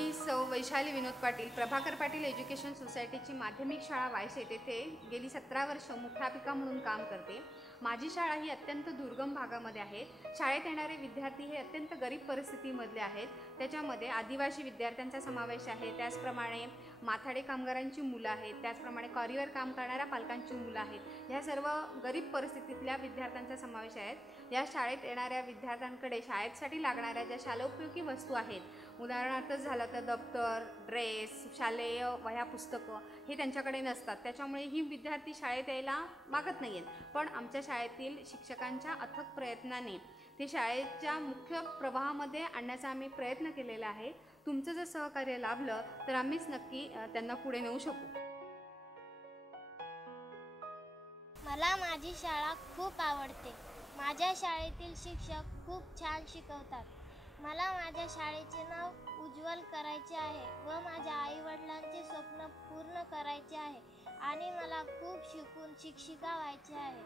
मी सौ वैशाली विनोद पाटील, प्रभाकर पाटील एज्युकेशन सोसायटीची माध्यमिक शाळा वायसे तेथे गेली 17 वर्ष मुख्यापिका म्हणून काम करते। माझी शाळा ही अत्यंत दुर्गम भागामध्ये आहे। शाळेत येणारे विद्यार्थी हे अत्यंत गरीब परिस्थितीमधले आहेत। त्याच्यामध्ये आदिवासी विद्यार्थ्यांचा समावेश आहे, त्याचप्रमाणे माथाडी कामगारांची मुलं आहेत, त्याचप्रमाणे कॉरिअर काम करणाऱ्या पालकांची मुलं आहेत। ह्या सर्व गरीब परिस्थितीतल्या विद्यार्थ्यांचा समावेश आहे। या शाळेत येणाऱ्या विद्यार्थ्यांकडे शाळेसाठी लागणाऱ्या ज्या शालोपयोगी वस्तू आहेत, उदाहरणार्थ झालं तर दप्तर, ड्रेस, शालेय वह्या, पुस्तकं हे त्यांच्याकडे नसतात। त्याच्यामुळे ही विद्यार्थी शाळेत यायला मागत नाही आहेत। पण आमच्या शाळेतील शिक्षकांच्या अथक प्रयत्नाने ते शाळेच्या मुख्य प्रवाहामध्ये आणण्याचा आम्ही प्रयत्न केलेला आहे। तुमचं जर सहकार्य लाभलं तर आम्हीच नक्की त्यांना पुढे नेऊ शकू। मला माझी शाळा खूप आवडते। माझ्या शाळेतील शिक्षक खूप छान शिकवतात। मला माझ्या शाळेचे नाव उज्ज्वल करायचे आहे व माझ्या आईवडिलांचे स्वप्न पूर्ण करायचे आहे आणि मला खूप शिकून शिक्षिका व्हायचे आहे।